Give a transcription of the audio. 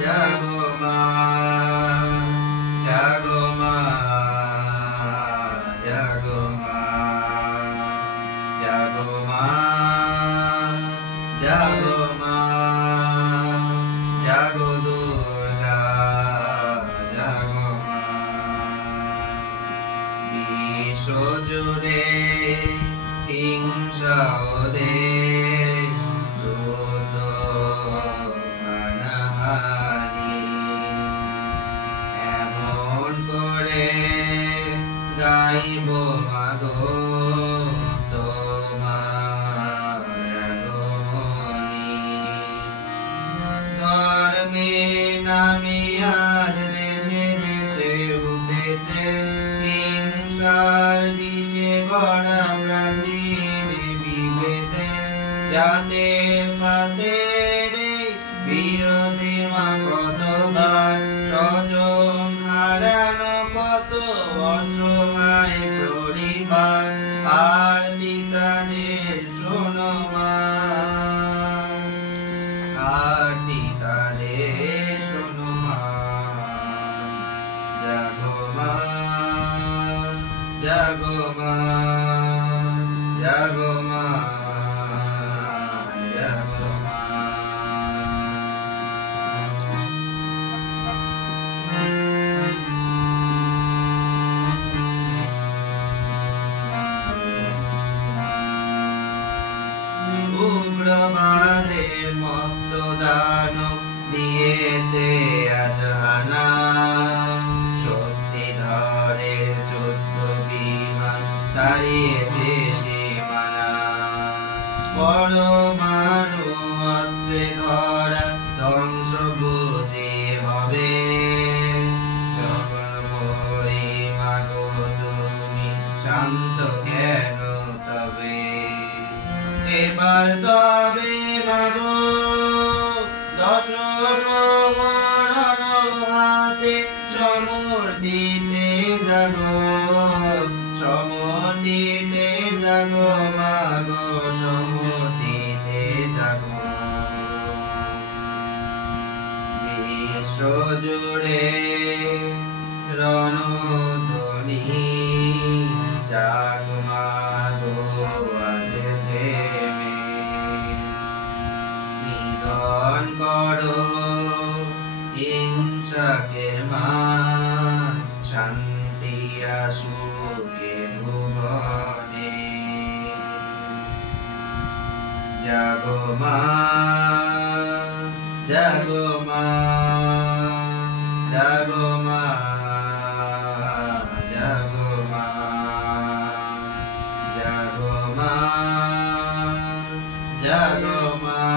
জাগো মা, জাগো মা, জাগো মা, জাগো মা, জাগো মা, জাগো দুর্গা, জাগো মা। বিশ্ব জুড়ে হিংসা ওদের যুদ্ধ হানাহানি, এমন করে গাইব মাগো তোমার আগমনী। ধর্মে নামে আজ দেশে দেশে উঠেছে হিংসার বিষে গড়া প্রাচীন বিভেদে, যাতে মাদের বিরোধী মা কতবার স্বজন হারানো, কত অসহায় পরিবার আরতি তাদের শোনো মা, আরতি তাদের শোনো মা। জাগো মা, জাগো মা, জাগো মা, জাগো মা। উগ্রবাদের মত্ত দানব দিয়েছে আজ হানা, শক্তিধরের যুদ্ধ বিমান ছাড়িয়েছে সীমানা। পরমাণু অস্ত্রে ধরা ধ্বংস বুঝি হবে, সকল বই মাগো তুমি শান্ত কেন তবে। এবার তবে মাগো দশম মরণ হাতে সমর দিতে যাগো, সমর দিতে যাগো মাগো, সমর দিতে যাগো। বিশ্ব জুড়ে রণধ্বনি জাগো মাগো আজ থেমে, নিধন করো হিংসাকে মা, শান্তি আসুকে ভুবনে। জাগো মা, জাগো মা, জাগো মা, জাগো মা, জাগো মা, জাগো মা।